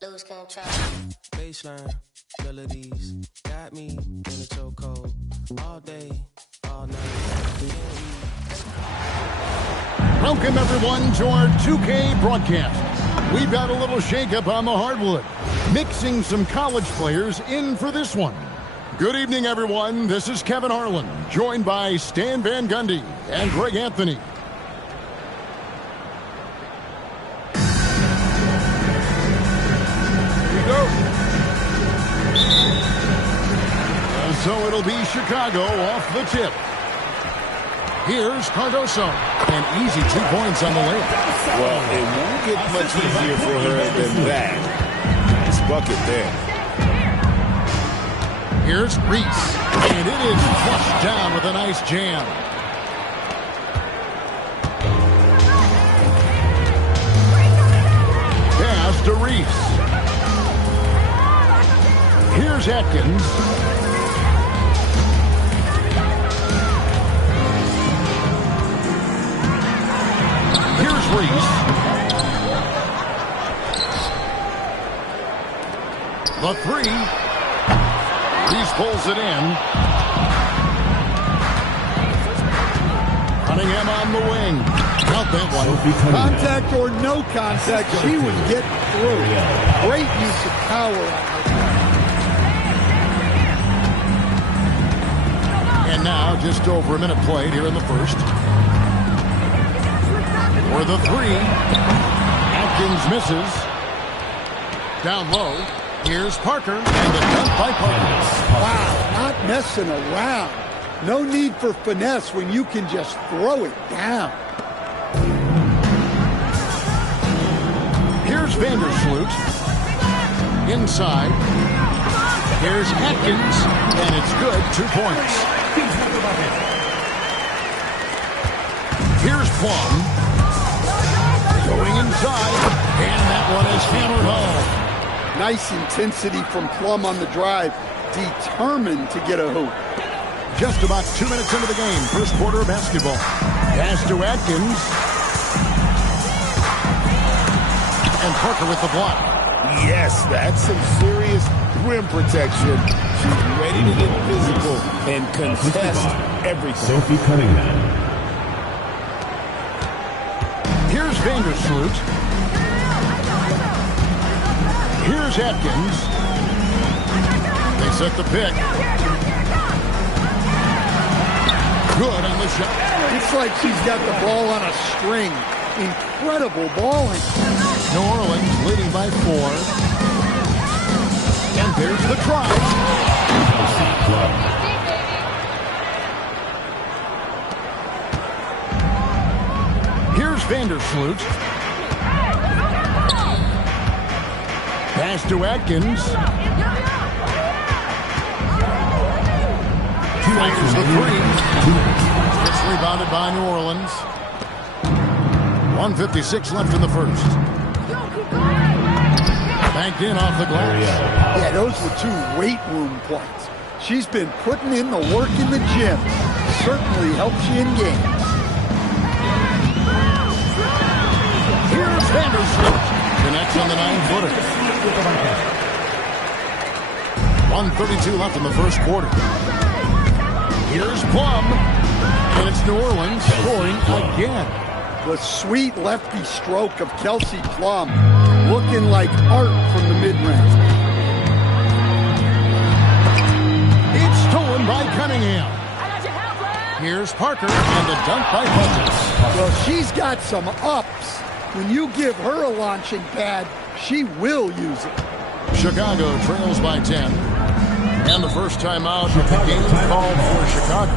Lose control. Baseline melodies got me in a chokehold all day, all night. Welcome everyone to our 2K broadcast. We've got a little shakeup on the hardwood, mixing some college players in for this one. Good evening, everyone. This is Kevin Harlan, joined by Stan Van Gundy and Greg Anthony. So it'll be Chicago off the tip. Here's Cardoso. An easy 2 points on the layup. Well, it won't get much easier for her than that. Nice bucket there. Here's Reese. And it is flushed down with a nice jam. Pass to Reese. Here's Atkins. Reese. The 3. Reese pulls it in. Cunningham on the wing. Count that one. Contact or no contact, she would get through. Great use of power on her. And now just over a minute played here in the first. For the 3, Atkins misses. Down low, here's Parker, and the dunk by Parker. Wow, not messing around. No need for finesse when you can just throw it down. Here's Vandersloot. Inside. Here's Atkins, and it's good, 2 points. Here's Plum. Going inside, and that one is hammered home. Nice intensity from Plum on the drive. Determined to get a hoop. Just about 2 minutes into the game, first quarter of basketball. Pass to Atkins. And Parker with the block. Yes, that's some serious rim protection. She's ready to get physical and contest everything. Sophie Cunningham. Here's Vandersloot. Here's Atkins. They set the pick. Good on the shot. It's like she's got the ball on a string. Incredible balling. New Orleans leading by 4. And there's the try. Here's Vandersloot. Pass to Atkins. Fires the 3. Gets rebounded by New Orleans. 1:56 left in the first. Banked in off the glass. Yeah, those were 2 weight room points. She's been putting in the work in the gym. Certainly helps you in games. Here's Vandersloot. Connects on the 9-footer. 1:32 left in the first quarter. Here's Plum. And it's New Orleans scoring again. The sweet lefty stroke of Kelsey Plum. Looking like art from the mid-range. It's stolen by Cunningham. Here's Parker and a dunk by Parker. Well, she's got some ups. When you give her a launching pad, she will use it. Chicago trails by 10. And the first time out of the game called for Chicago.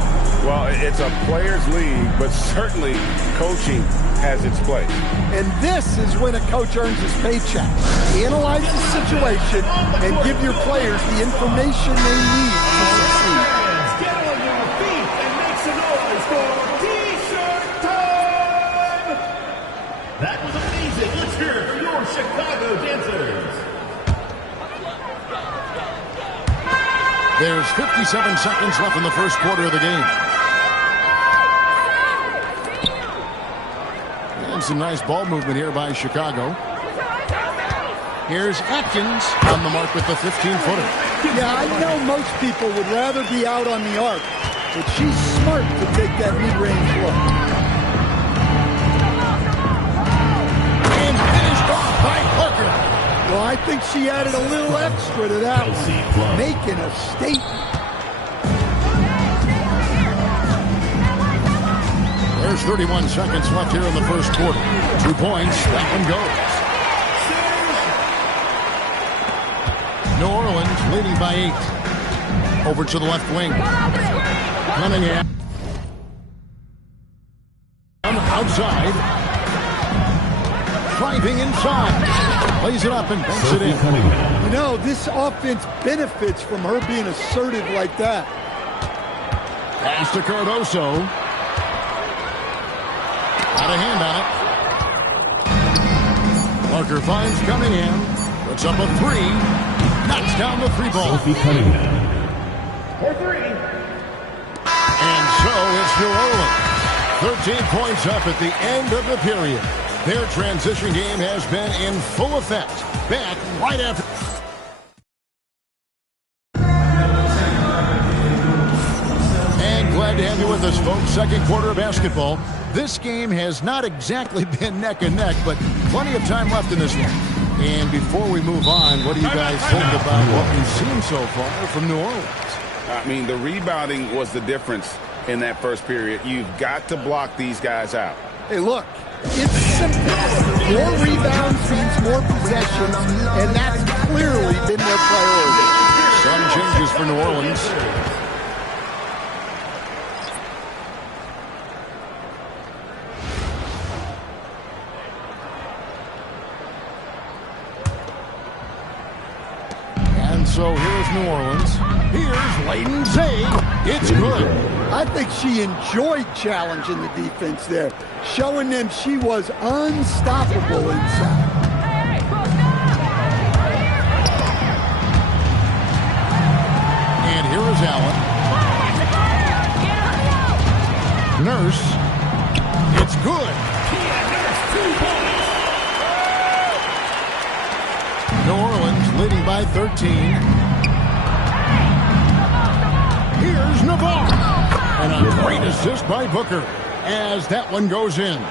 Well, it's a players' league, but certainly coaching has its place. And this is when a coach earns his paycheck. Analyze the situation and give your players the information they need to succeed. There's 57 seconds left in the first quarter of the game. And some nice ball movement here by Chicago. Here's Atkins on the mark with the 15-footer. Yeah, I know most people would rather be out on the arc, but she's smart to take that mid-range look. And finished off by Parker. Well, I think she added a little extra to that one, making a statement. There's 31 seconds left here in the first quarter. 2 points, that one goes. New Orleans leading by 8. Over to the left wing. Cunningham. Outside. Driving inside. Lays it up and banks it in. You know, this offense benefits from her being assertive like that. Pass to Cardoso. Got a hand on it. Parker finds Cunningham. Puts up a 3. Knocks down the 3-ball. For 3. And so it's New Orleans. 13 points up at the end of the period. Their transition game has been in full effect. Back right after. And glad to have you with us, folks. Second quarter of basketball. This game has not exactly been neck and neck, but plenty of time left in this one. And before we move on, what do you guys think about what we've seen so far from New Orleans? I mean, the rebounding was the difference in that first period. You've got to block these guys out. Hey, look, it's simple. More rebounds means more possessions, and that's clearly been their priority. Some changes for New Orleans. So here's New Orleans. Here's Layden Zay. It's good. I think she enjoyed challenging the defense there, showing them she was unstoppable inside. And here is Allen. Nurse. It's good. New Orleans leading by 13. Here's Navarre. And a great assist by Booker as that one goes in.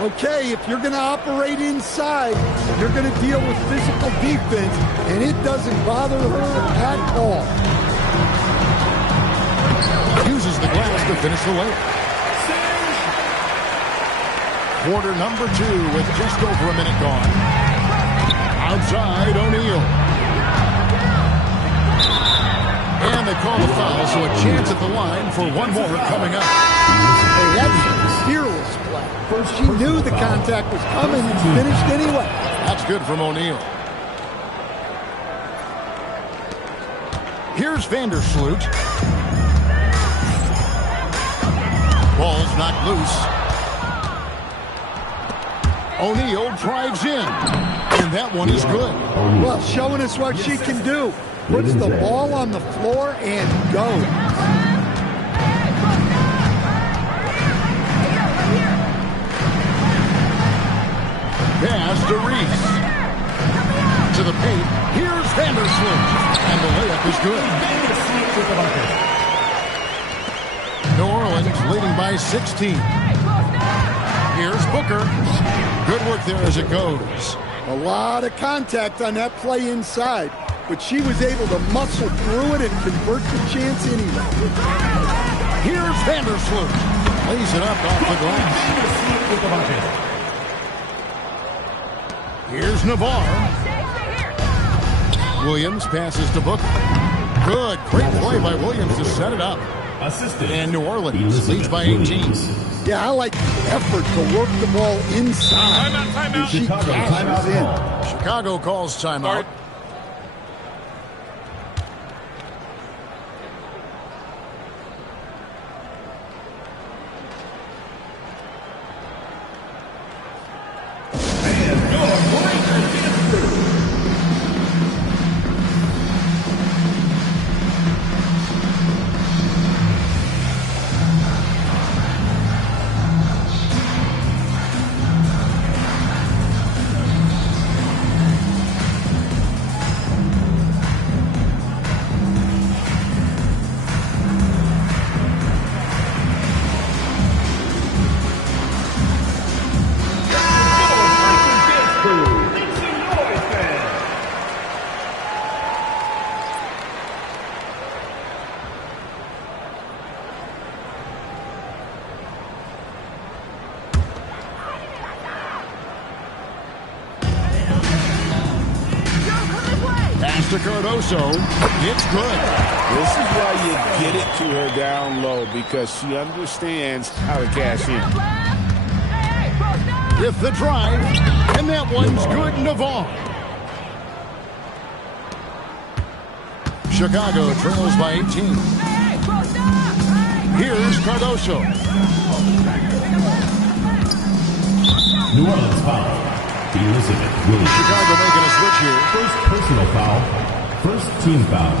Okay, if you're going to operate inside, you're going to deal with physical defense, and it doesn't bother her at all. Uses the glass to finish the layup. Quarter number 2 with just over a minute gone. Outside, O'Neal. And they call the foul, so a chance at the line for one more coming up. Hey, that's fearless play. She knew the contact was coming and finished anyway. That's good from O'Neal. Here's Vandersloot. Ball's knocked loose. O'Neal drives in. And that one is good. Well, showing us what she can do. Puts the ball on the floor and goes. Pass to Reese. To the paint. Here's Vandersloot. And the layup is good. New Orleans leading by 16. Here's Booker. Good work there as it goes. A lot of contact on that play inside, but she was able to muscle through it and convert the chance anyway. Here's Vandersloot. Lays it up off the glass. Here's Navarre. Williams passes to Booker. Good, great play by Williams to set it up. And New Orleans leads by 18. Yeah, I like the effort to work the ball inside. Timeout. She cashes in. Chicago calls timeout. to Cardoso. It's good. This is why you get it to her down low, because she understands how to cash in. With the drive, and that one's good, Navarre. Chicago trails by 18. Here's Cardoso. New Orleans foul. Elizabeth Williams. Chicago making a switch here. First personal foul. First team foul.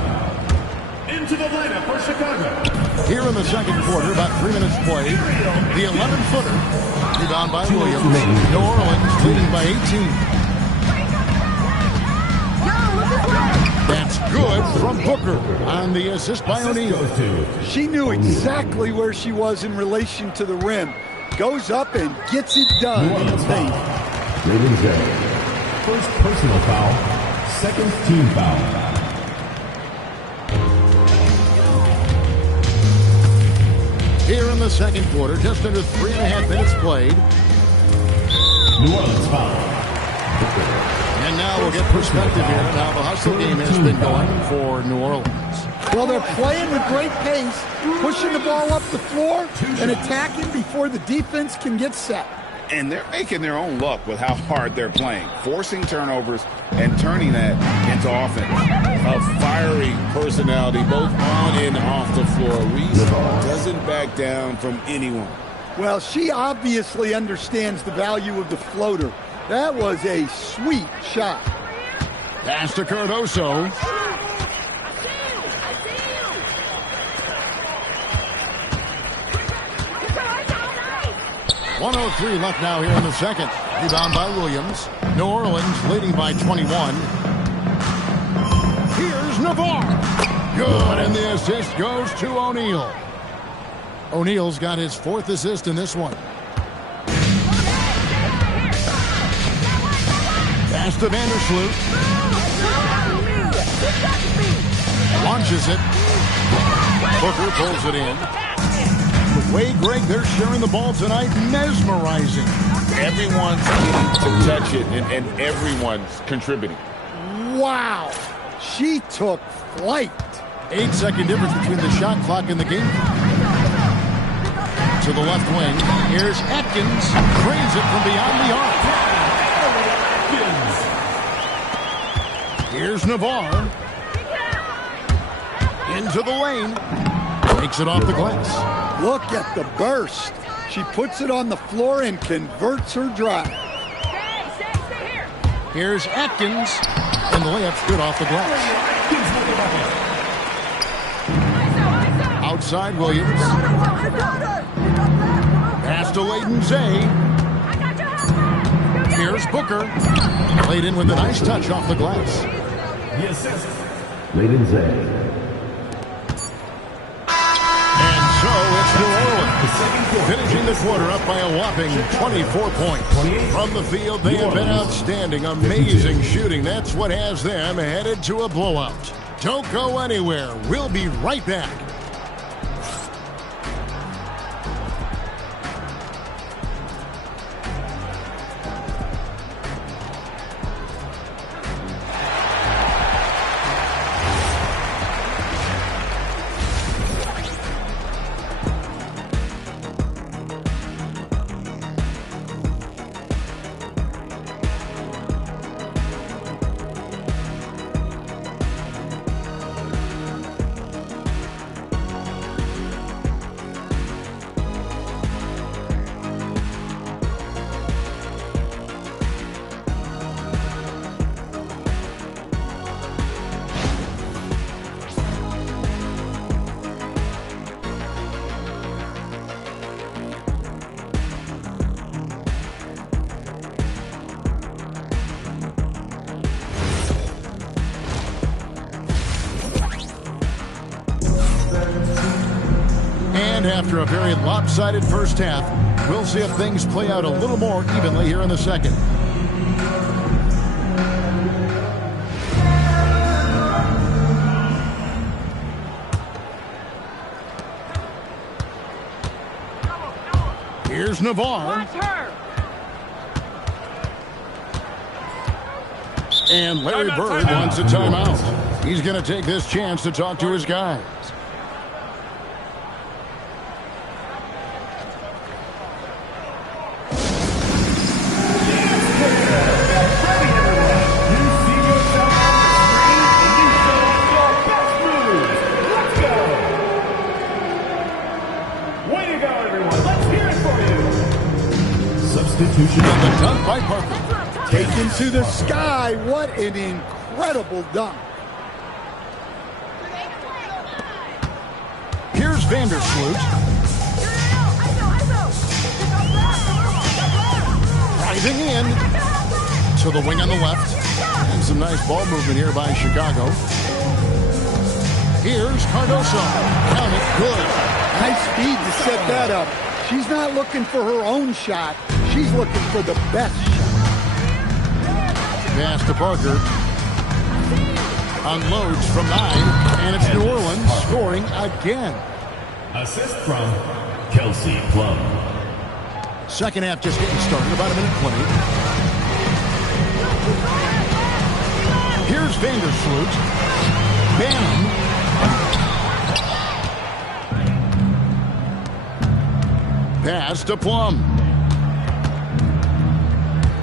Into the lineup for Chicago. Here in the second quarter, about 3 minutes played. The 11-footer. Rebound by Williams. New Orleans leading by 18. That's good from Booker on the assist by O'Neal. She knew exactly where she was in relation to the rim. Goes up and gets it done in the paint. First personal foul. Second team foul. Here in the second quarter, just under 3.5 minutes played. New Orleans foul. And now we'll get perspective here on how the hustle game has been going for New Orleans. Well, they're playing with great pace, pushing the ball up the floor and attacking before the defense can get set. And they're making their own luck with how hard they're playing, forcing turnovers and turning that into offense. A fiery personality both on and off the floor. Reese doesn't back down from anyone. Well, she obviously understands the value of the floater. That was a sweet shot. Pass to Cardoso. .103 left now here in the second. Rebound by Williams. New Orleans leading by 21. Here's Navarre. Good, and the assist goes to O'Neal. O'Neal's got his 4th assist in this one. Pass to Vandersloot. Launches it. Booker pulls it in. The way, Greg, they're sharing the ball tonight, mesmerizing. Everyone's getting to touch it, and everyone's contributing. Wow. She took flight. 8-second difference between the shot clock and the game. To the left wing. Here's Atkins. Drains it from beyond the arc. Here's Navarre. Into the lane. Takes it off the glass. Look at the burst. She puts it on the floor and converts her drive. Here's Atkins. And the layup's good off the glass. Outside Williams. Pass to Layden Zay. Here's Booker. Laid in with a nice touch off the glass. The assist. Layden Zay. So it's New Orleans finishing the quarter up by a whopping 24 points. From the field, they have been outstanding. Amazing shooting. That's what has them headed to a blowout. Don't go anywhere. We'll be right back. And after a very lopsided first half, we'll see if things play out a little more evenly here in the second. Here's Navarre. And Larry Bird wants a timeout. He's going to take this chance to talk to his guys. Substitution on the dunk by Parker. Taken to the sky. What an incredible dunk. Here's Vandersloot. Rising in to the wing on the left. And some nice ball movement here by Chicago. Here's Cardoso. Count it, good. Nice speed to set that up. She's not looking for her own shot. She's looking for the best shot. Pass to Parker. Unloads from 9. And it's New Orleans scoring again. Assist from Kelsey Plum. Second half just getting started. About a minute 20. Here's Vandersloot. Bam. Pass to Plum.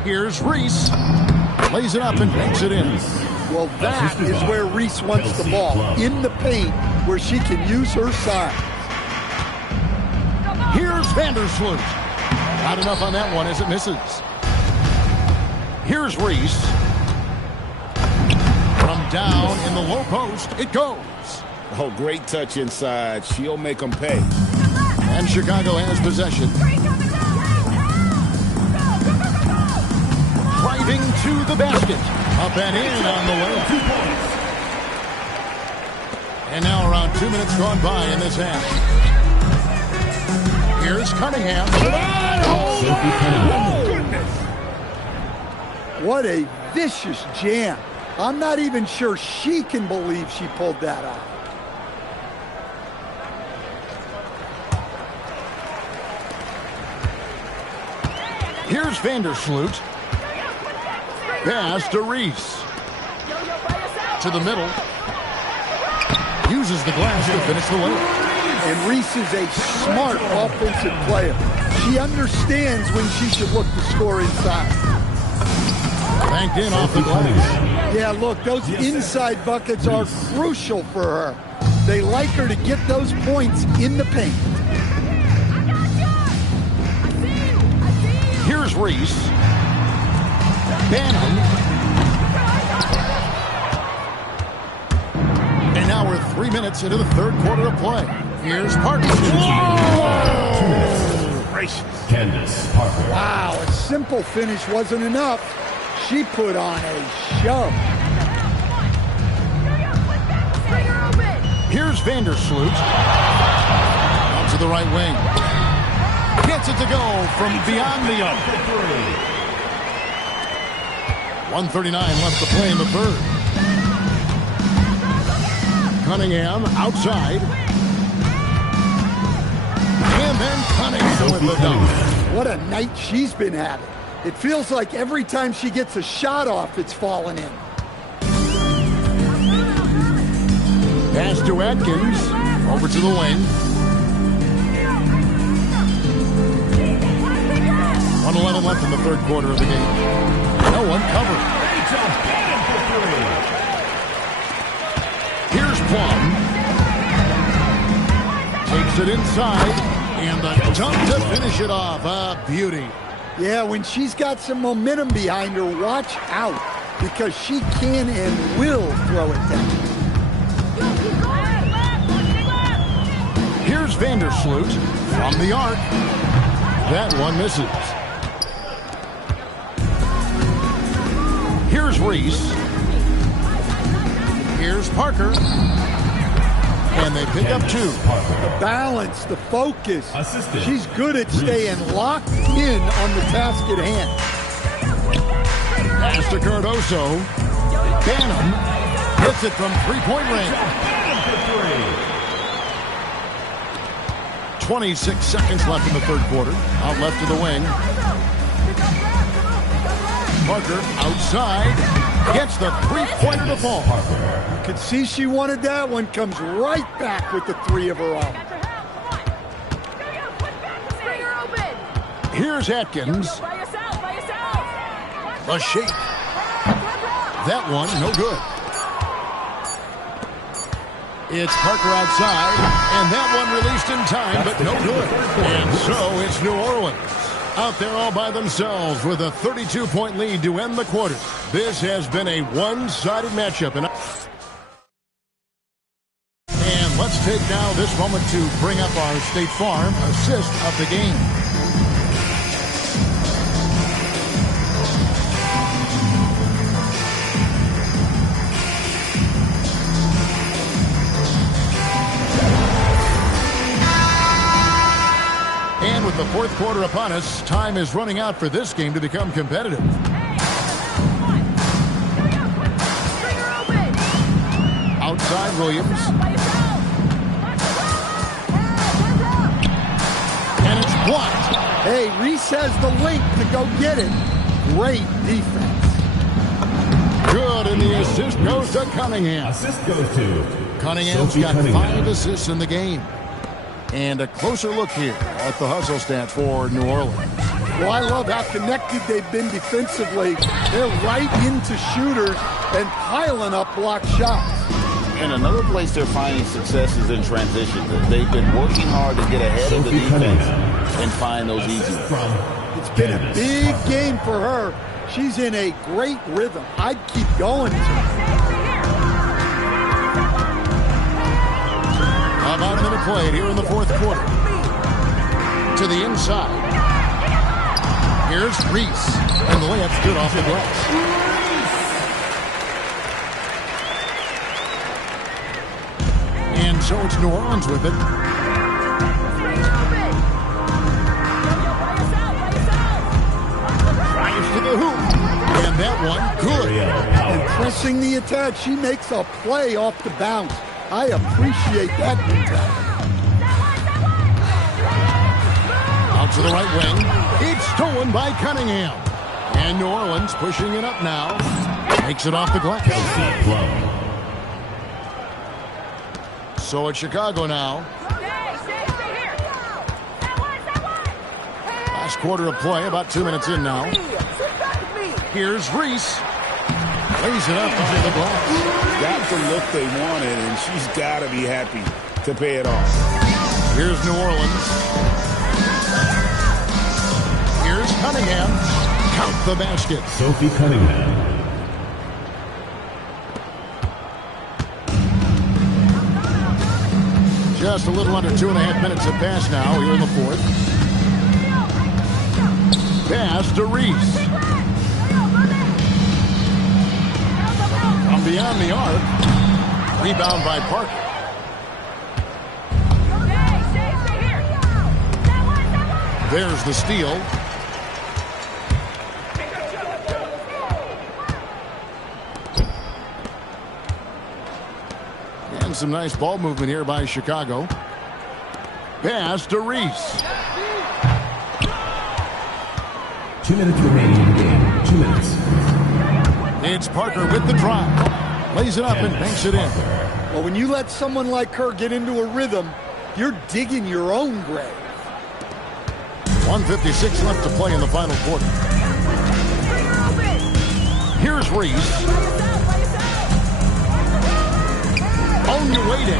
Here's Reese. Lays it up and makes it in. Well, that is where Reese wants the ball. In the paint where she can use her size. Here's Vandersloot. Not enough on that one as it misses. Here's Reese. From down in the low post, it goes. Oh, great touch inside. She'll make them pay. And Chicago has possession. Driving to the basket. Up and in on the way. 2 points. And now around 2 minutes gone by in this half. Here's Cunningham. Oh, goodness. What a vicious jam. I'm not even sure she can believe she pulled that off. Here's Vandersloot. Pass to Reese. To the middle. Uses the glass to finish the layup. And Reese is a smart offensive player. She understands when she should look to score inside. Banked in off the glass. Yeah, look, those inside buckets are crucial for her. They like her to get those points in the paint. Here's Reese. Banham. And now we're 3 minutes into the third quarter of play. Here's Parker. Candace Parker. Wow, a simple finish wasn't enough. She put on a show. Here's Vandersloot. Out to the right wing. Gets it to go from beyond the arc. 1:39 left to play in the third. Cunningham outside. And then Cunningham with the dunk. What a night she's been having. It feels like every time she gets a shot off, it's falling in. Pass to Atkins. Over to the wing. 1:11 left in the third quarter of the game. No one covered. Here's Plum. Takes it inside. And the dunk to finish it off. A beauty. Yeah, when she's got some momentum behind her, watch out. Because she can and will throw it down. Here's Vandersloot from the arc. That one misses. Here's Reese. Here's Parker. And they pick up 2. The balance, the focus. Assisted. She's good at staying locked in on the task at hand. Pass to Cardoso. Banham hits it from three-point range. 26 seconds left in the third quarter. Out left to the wing. Parker outside. Gets the three-pointer to fall. You can see she wanted that one. Comes right back with the three of her own. Here's Atkins. A shake. That one, no good. It's Parker outside, and that one released in time, but no good. And so it's New Orleans out there all by themselves with a 32-point lead to end the quarter. This has been a one-sided matchup. And let's take now this moment to bring up our State Farm assist of the game. And with the fourth quarter upon us, time is running out for this game to become competitive. Outside Williams. And it's blocked. Hey, Reese has the link to go get it. Great defense. Good, and the assist goes to Cunningham. Assist goes to Cunningham's got 5 assists in the game. And a closer look here at the hustle stats for New Orleans. Well, I love how connected they've been defensively. They're right into shooters and piling up block shots. And another place they're finding success is in transition. They've been working hard to get ahead of the defense and find those easy ones. It's been a big game for her. She's in a great rhythm. I'd keep going to her. About a minute played here in the fourth quarter. To the inside. Here's Reese. And the layup's good off the glass. And so it's New Orleans with it. Drives to the hoop. And that one, good. And pressing the attack, she makes a play off the bounce. I appreciate that mentality. Out to the right wing. It's stolen by Cunningham. And New Orleans pushing it up now. Makes it off the glass. So it's Chicago now. Last quarter of play, about 2 minutes in now. Here's Reese. Lays it up onto the glass. Got the look they wanted, and she's got to be happy to pay it off. Here's New Orleans. Here's Cunningham. Count the basket. Sophie Cunningham. Just a little under 2.5 minutes have passed now here in the fourth. Pass to Reese. From beyond the arc. Rebound by Parker. There's the steal. And some nice ball movement here by Chicago. Pass to Reese. 2 minutes remaining in the game. 2 minutes. It's Parker with the drive. Lays it up and banks it in. Well, when you let someone like her get into a rhythm, you're digging your own grave. 1:56 left to play in the final quarter. Here's Reese. Onyeweide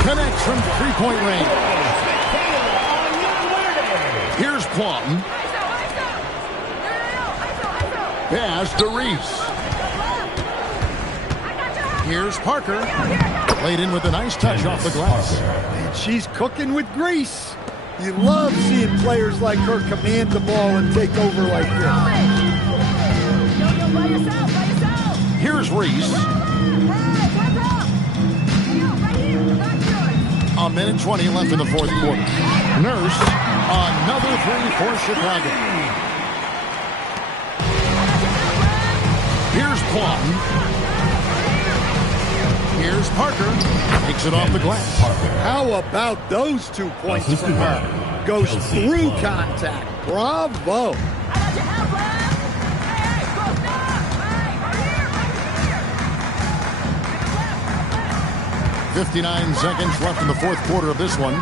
connects from three-point range. Here's Plum. Pass to Reese. Here's Parker. Laid in with a nice touch off the glass. And she's cooking with grease. You love seeing players like her command the ball and take over like this. Here's Reese. A minute 20 left in the fourth quarter. Nurse, another three for Chicago. Here's Plum. Here's Parker. Takes it off the glass. How about those 2 points from her? Goes through contact. Bravo. 59 seconds left in the fourth quarter of this one.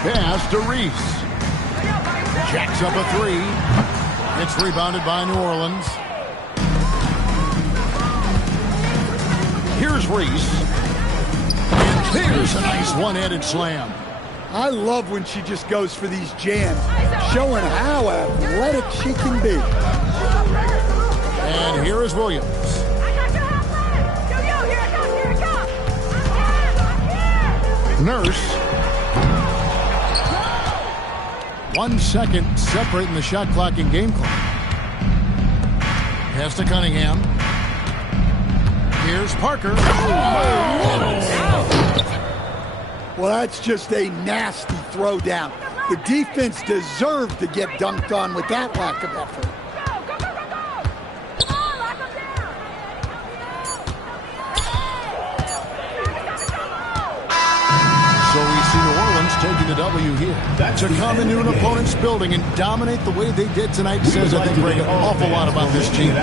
Pass to Reese. Jacks up a three. It's rebounded by New Orleans. Here's Reese. And there's a nice one-handed slam. I love when she just goes for these jams, showing how athletic she can be. And here is Williams. Nurse. 1 second separating the shot clock and game clock. Pass to Cunningham. Here's Parker. Well, that's just a nasty throwdown. The defense deserved to get dunked on with that lack of effort. So we see New Orleans taking the W here. To come into an opponent's building and dominate the way they did tonight says, I think, Greg, an awful lot about this team.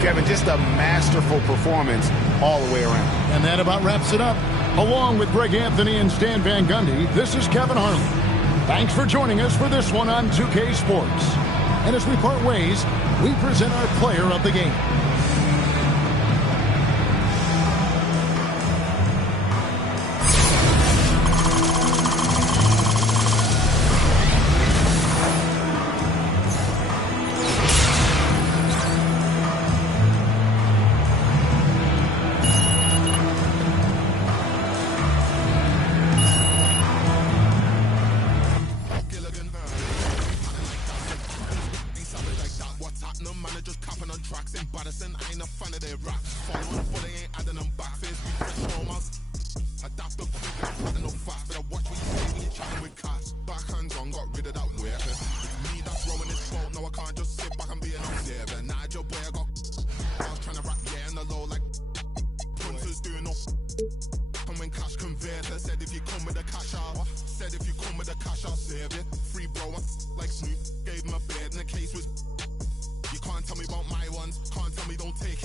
Kevin, just a masterful performance all the way around. And that about wraps it up. Along with Greg Anthony and Stan Van Gundy, this is Kevin Harlan. Thanks for joining us for this one on 2K Sports. And as we part ways, we present our player of the game. Said if you come with a cash I'll save you. Free bro, like Snoop, gave him a bed and the case was. You can't tell me about my ones, can't tell me don't take it.